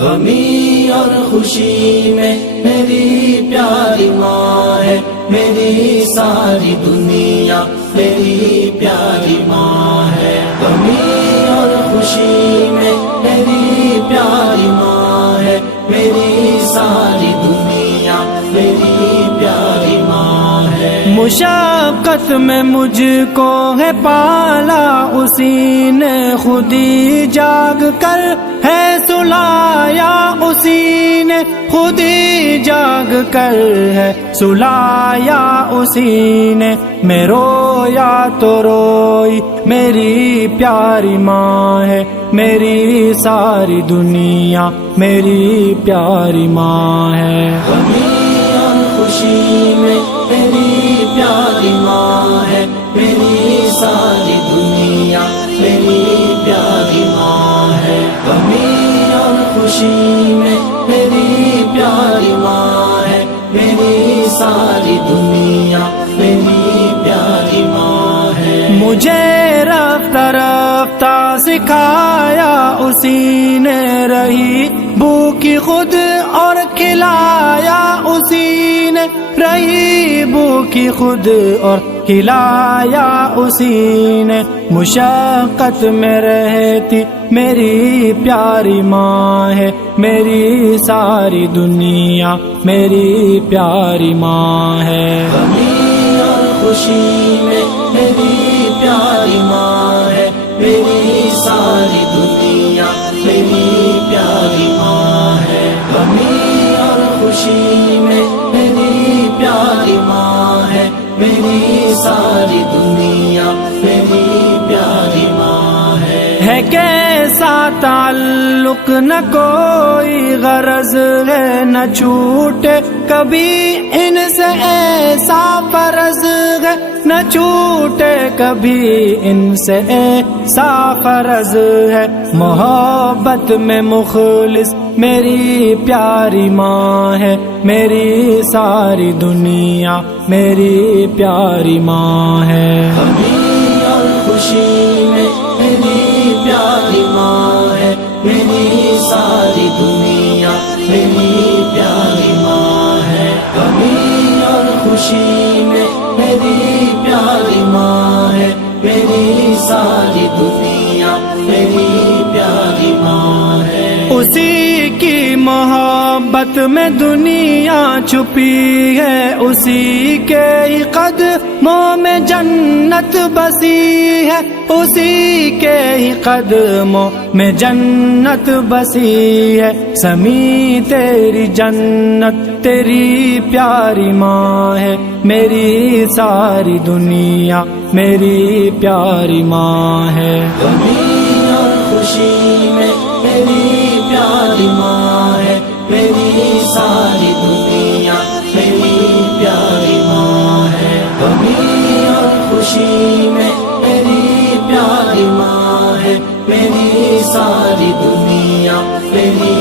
غمی اور خوشی میں میری پیاری ماں ہے، میری ساری دنیا میری پیاری ماں ہے۔ غمی اور خوشی میں میری پیاری ماں ہے، میری ساری دنیا میری پیاری ماں ہے۔ مشقت میں مجھ کو ہے پالا، اسی نے خود ہی جاگ کر ہے سلایا، اسی نے خود ہی جاگ کر ہے سلایا، اسی نے میں رویا تو روئی، میری پیاری ماں ہے، میری ساری دنیا میری پیاری ماں ہے۔ غمی اور خوشی میں میری پیاری ماں ہے، میری ساری دنیا میری پیاری ماں ہے۔ غمی اور خوشی میں میری پیاری ماں ہے، میری ساری دنیا میری پیاری ماں ہے۔ مجھے رفتہ رفتہ سکھایا اسی نے، رہی بھوکی خود اور کھلایا اسی نے، رہی بھوکی خود اور کھلایا اسی نے، مشقت میں رہتی میری پیاری ماں ہے، میری ساری دنیا میری پیاری ماں ہے۔ غمی اور خوشی میں میری پیاری ماں ہے، میری ساری دنیا میری پیاری ماں ہے۔ غمی اور خوشی میں میری پیاری ماں ہے، میری ساری دنیا میری پیاری ماں ہے۔ کیسا تعلق نہ کوئی غرض ہے، نہ چھوٹے کبھی ان سے ایسا فرض ہے، نہ چھوٹے کبھی ان سے ایسا فرض ہے، محبت میں مخلص میری پیاری ماں ہے، میری ساری دنیا میری پیاری ماں ہے۔ غمی اور خوشی میں میری پیاری ماں ہے، میری ساری دنیا میری پیاری ماں ہے۔ غمی اور خوشی میں میری پیاری ماں ہے، میری ساری دنیا میری پیاری ماں ہے۔ اسی کی محبت میں دنیا چھپی ہے، اسی کے ہی قدموں میں جنت بسی ہے، اسی کے ہی قدموں میں جنت بسی ہے، سمی تیری جنت تیری پیاری ماں ہے، میری ساری دنیا میری پیاری ماں ہے۔ غمی اور خوشی میں میری پیاری ماں ہے، میری ساری دنیا میری پیاری ماں ہے۔ غمی اور خوشی میں میری پیاری ماں ہے، میری ساری دنیا میری